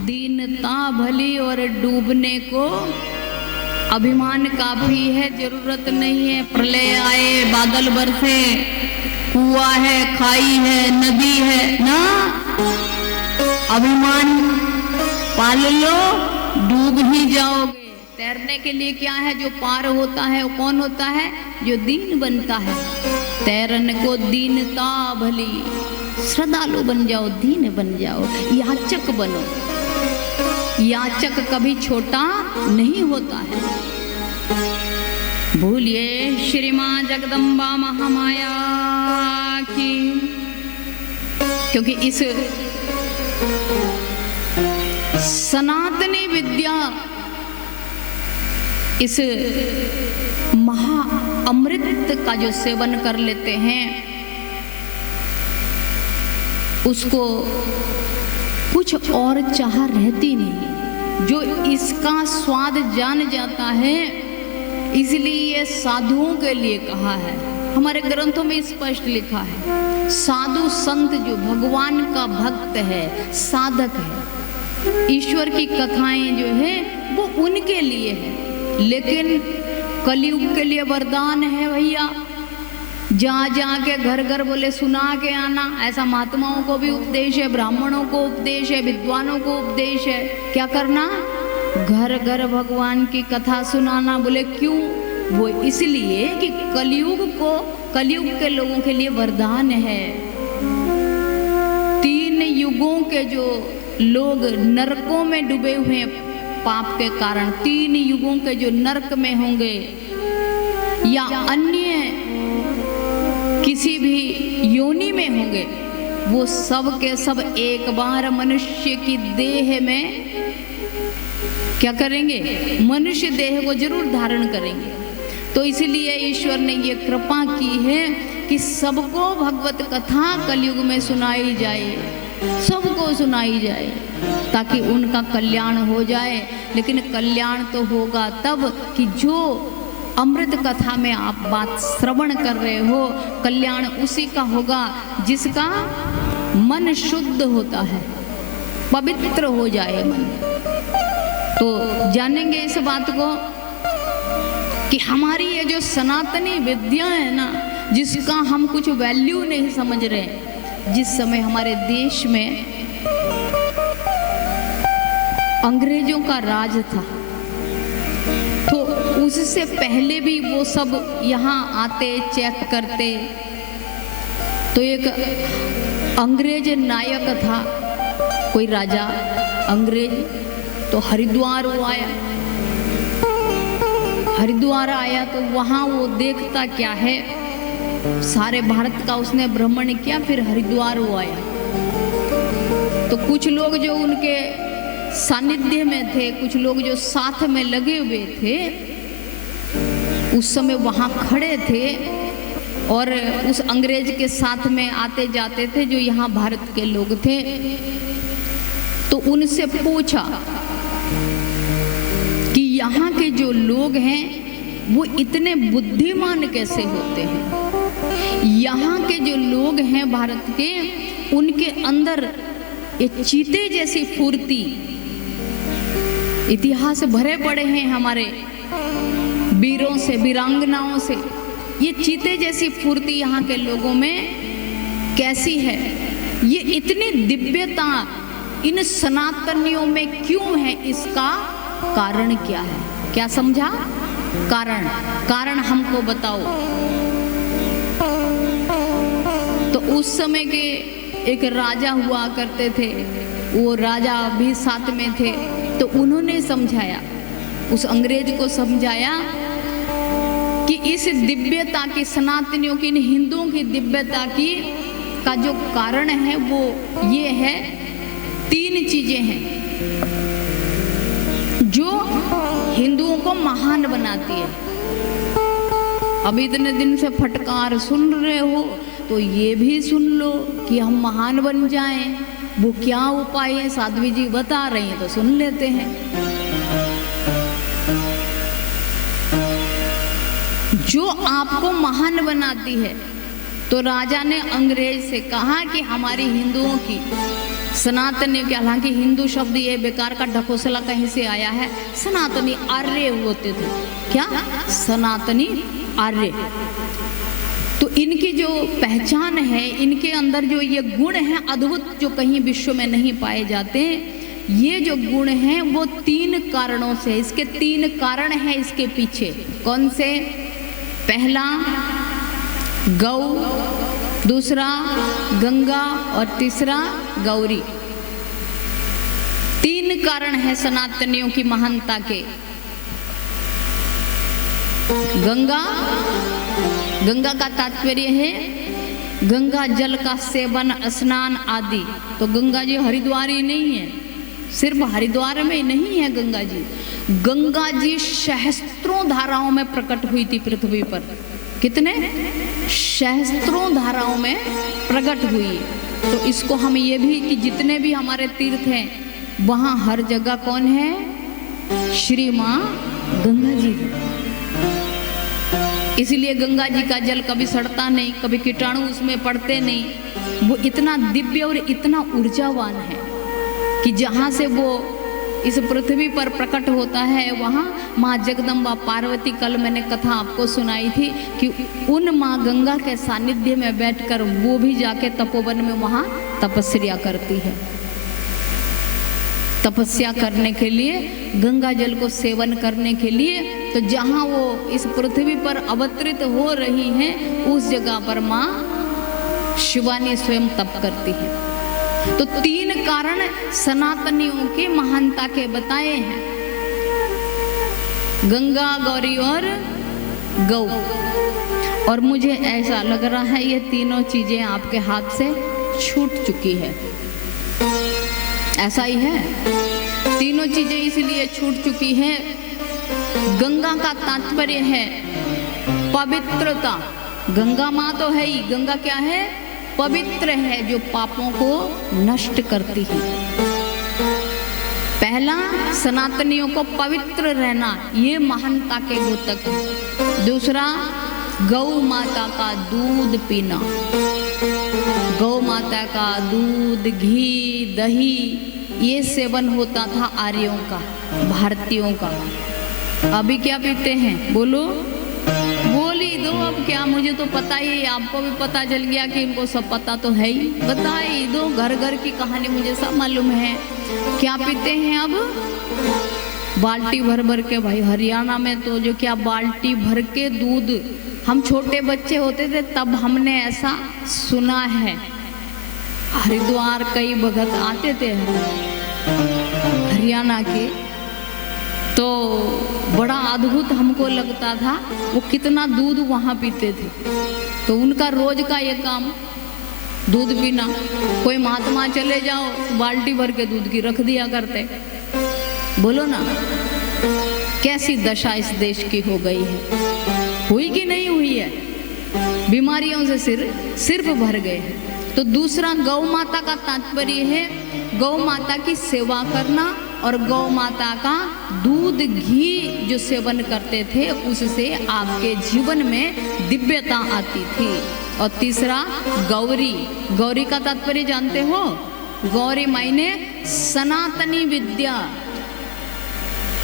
दीनता भली और डूबने को अभिमान काफी है, जरूरत नहीं है। प्रलय आए, बादल बरसे, कुआं है, खाई है, नदी है ना, अभिमान पाल लो, डूब ही जाओगे। तैरने के लिए क्या है, जो पार होता है वो कौन होता है, जो दीन बनता है। तैरन को दीनता भली, श्रद्धालु बन जाओ, दीन बन जाओ, याचक बनो। याचक कभी छोटा नहीं होता है। भूलिए श्री मां जगदम्बा महामाया की, क्योंकि इस सनातनी विद्या, इस महा अमृत का जो सेवन कर लेते हैं, उसको कुछ और चाह रहती नहीं। जो इसका स्वाद जान जाता है, इसलिए ये साधुओं के लिए कहा है। हमारे ग्रंथों में स्पष्ट लिखा है, साधु संत जो भगवान का भक्त है, साधक है, ईश्वर की कथाएं जो है वो उनके लिए है। लेकिन कलयुग के लिए वरदान है भैया, जा जा के घर घर बोले सुना के आना। ऐसा महात्माओं को भी उपदेश है, ब्राह्मणों को उपदेश है, विद्वानों को उपदेश है। क्या करना, घर घर भगवान की कथा सुनाना। बोले क्यों, वो इसलिए कि कलयुग के लोगों के लिए वरदान है। 3 युगों के जो लोग नरकों में डूबे हुए हैं पाप के कारण, 3 युगों के जो नरक में होंगे या अन्य किसी भी योनि में होंगे, वो सब के सब एक बार मनुष्य की देह में क्या करेंगे, मनुष्य देह को जरूर धारण करेंगे। तो इसलिए ईश्वर ने ये कृपा की है कि सबको भगवत कथा कलयुग में सुनाई जाए, सबको सुनाई जाए, ताकि उनका कल्याण हो जाए। लेकिन कल्याण तो होगा तब कि जो अमृत कथा में आप बात श्रवण कर रहे हो, कल्याण उसी का होगा जिसका मन शुद्ध होता है, पवित्र हो जाए मन। तो जानेंगे इस बात को कि हमारी ये जो सनातनी विद्या है ना, जिसका हम कुछ वैल्यू नहीं समझ रहे। जिस समय हमारे देश में अंग्रेजों का राज था, तो उससे पहले भी वो सब यहाँ आते, चेक करते। तो एक अंग्रेज नायक था, कोई राजा अंग्रेज, तो हरिद्वार वो आया। हरिद्वार आया तो वहाँ वो देखता क्या है, सारे भारत का उसने भ्रमण किया, फिर हरिद्वार वो आया। तो कुछ लोग जो उनके सानिध्य में थे, कुछ लोग जो साथ में लगे हुए थे, उस समय वहाँ खड़े थे और उस अंग्रेज के साथ में आते जाते थे जो यहाँ भारत के लोग थे। तो उनसे पूछा कि यहाँ के जो लोग हैं वो इतने बुद्धिमान कैसे होते हैं। यहाँ के जो लोग हैं भारत के, उनके अंदर एक चीते जैसी फुर्ती, इतिहास भरे पड़े हैं हमारे वीरों से, वीरांगनाओं से। ये चीते जैसी फुर्ती यहाँ के लोगों में कैसी है, ये इतनी दिव्यता इन सनातनियों में क्यों है, इसका कारण क्या है? क्या समझा? कारण हमको बताओ। तो उस समय के एक राजा हुआ करते थे, वो राजा भी साथ में थे। तो उन्होंने समझाया, उस अंग्रेज को समझाया कि इस दिव्यता की, सनातनियों की, इन हिंदुओं की दिव्यता की का जो कारण है वो ये है, 3 चीजें हैं जो हिंदुओं को महान बनाती है। अब इतने दिन से फटकार सुन रहे हो तो ये भी सुन लो कि हम महान बन जाएं। वो क्या उपाय है, साध्वी जी बता रही हैं तो सुन लेते हैं। जो आपको महान बनाती है, तो राजा ने अंग्रेज से कहा कि हमारी हिंदुओं की सनातनी के, हालांकि हिंदू शब्द ये बेकार का ढकोसला कहीं से आया है। सनातनी आर्य होते थे। क्या? सनातनी आर्य। तो इनकी जो पहचान है, इनके अंदर जो ये गुण हैं अद्भुत, जो कहीं विश्व में नहीं पाए जाते, ये जो गुण हैं वो 3 कारणों से, इसके 3 कारण हैं इसके पीछे। कौन से? पहला गौ, दूसरा गंगा और तीसरा गौरी। 3 कारण हैं सनातनियों की महानता के। गंगा, गंगा का तात्पर्य है गंगा जल का सेवन, स्नान आदि। तो गंगा जी हरिद्वार ही नहीं है, सिर्फ हरिद्वार में ही नहीं है गंगा जी। गंगा जी सहस्त्रों धाराओं में प्रकट हुई थी पृथ्वी पर। कितने? सहस्त्रों धाराओं में प्रकट हुई। तो इसको हम ये भी कि जितने भी हमारे तीर्थ हैं वहाँ हर जगह कौन है? श्री माँ गंगा जी है। इसलिए गंगा जी का जल कभी सड़ता नहीं, कभी कीटाणु उसमें पड़ते नहीं। वो इतना दिव्य और इतना ऊर्जावान है कि जहाँ से वो इस पृथ्वी पर प्रकट होता है वहाँ माँ जगदम्बा पार्वती, कल मैंने कथा आपको सुनाई थी कि उन माँ गंगा के सानिध्य में बैठकर वो भी जाके तपोवन में वहाँ तपस्या करती है। तपस्या करने के लिए, गंगा जल को सेवन करने के लिए। तो जहाँ वो इस पृथ्वी पर अवतरित हो रही हैं उस जगह पर माँ शिवानी स्वयं तप करती है। तो 3 कारण सनातनियों की महानता के बताए हैं, गंगा, गौरी और गौ। और मुझे ऐसा लग रहा है ये तीनों चीजें आपके हाथ से छूट चुकी है। ऐसा ही है, तीनों चीजें इसलिए छूट चुकी है। गंगा का तात्पर्य है पवित्रता। गंगा माँ तो है ही, गंगा क्या है? पवित्र है, जो पापों को नष्ट करती है। पहला, सनातनियों को पवित्र रहना, ये महानता के द्योतक है। दूसरा, गौ माता का दूध पीना। गौ माता का दूध, घी, दही ये सेवन होता था आर्यों का, भारतीयों का। अभी क्या पीते हैं? बोलो, बोल ही दो। अब क्या, मुझे तो पता ही, आपको भी पता चल गया कि इनको सब पता तो है ही। बता ही दो, घर घर की कहानी मुझे सब मालूम है। क्या पीते हैं अब? बाल्टी भर भर के। भाई हरियाणा में तो जो क्या बाल्टी भर के दूध, हम छोटे बच्चे होते थे तब हमने ऐसा सुना है। हरिद्वार कई भगत आते थे हरियाणा के, तो बड़ा अद्भुत हमको लगता था वो कितना दूध वहाँ पीते थे। तो उनका रोज का ये काम दूध पीना। कोई महात्मा चले जाओ, बाल्टी भर के दूध की रख दिया करते। बोलो ना, कैसी दशा इस देश की हो गई है। हुई कि नहीं हुई है? बीमारियों से सिर्फ भर गए हैं। तो दूसरा, गौ माता का तात्पर्य है गौ माता की सेवा करना और गौ माता का दूध, घी जो सेवन करते थे उससे आपके जीवन में दिव्यता आती थी। और तीसरा, गौरी। गौरी का तात्पर्य जानते हो? गौरी मायने सनातनी विद्या।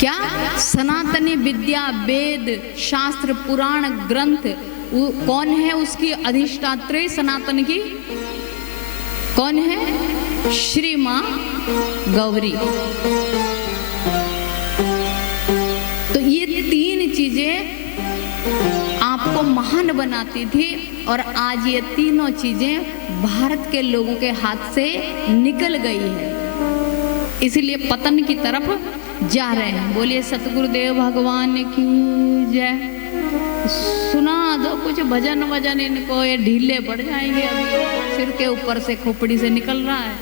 क्या? सनातनी विद्या, वेद, शास्त्र, पुराण, ग्रंथ। कौन है उसकी अधिष्ठात्री सनातन की? कौन है? श्री माँ गौरी। तो ये 3 चीजें आपको महान बनाती थी और आज ये तीनों चीजें भारत के लोगों के हाथ से निकल गई है, इसलिए पतन की तरफ जा रहे हैं। बोलिए सतगुरुदेव भगवान की जय। सुना दो कुछ भजन वजन, इनको ये ढीले पड़ जाएंगे। अभी सिर के ऊपर से खोपड़ी से निकल रहा है।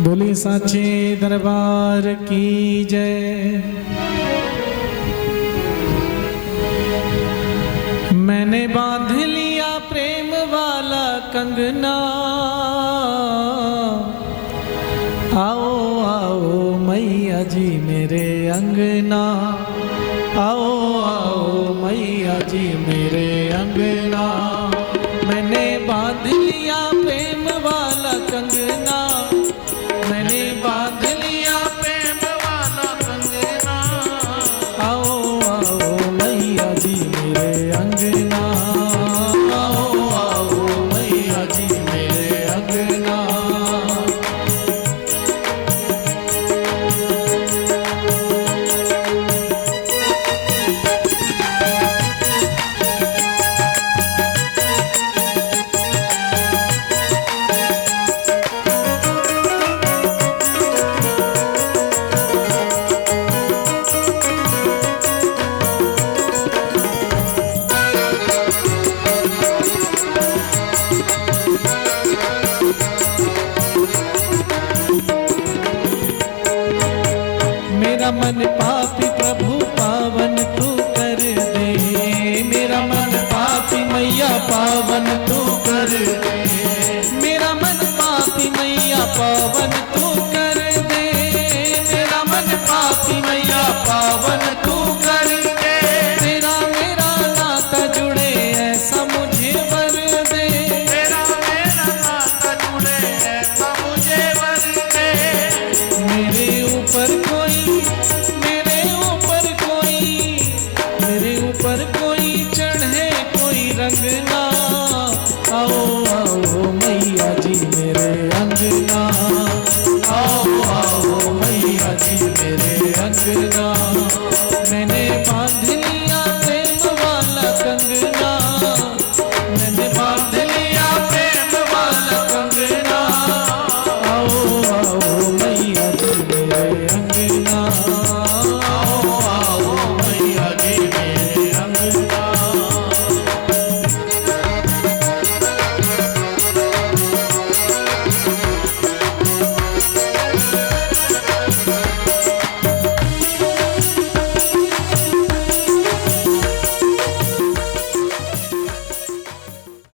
बोली साचे दरबार की जय। मैंने बांध लिया प्रेम वाला कंगना, आओ आओ मैया जी मेरे अंगना, आओ आओ मैया जी मेरे अंगना। मन पाए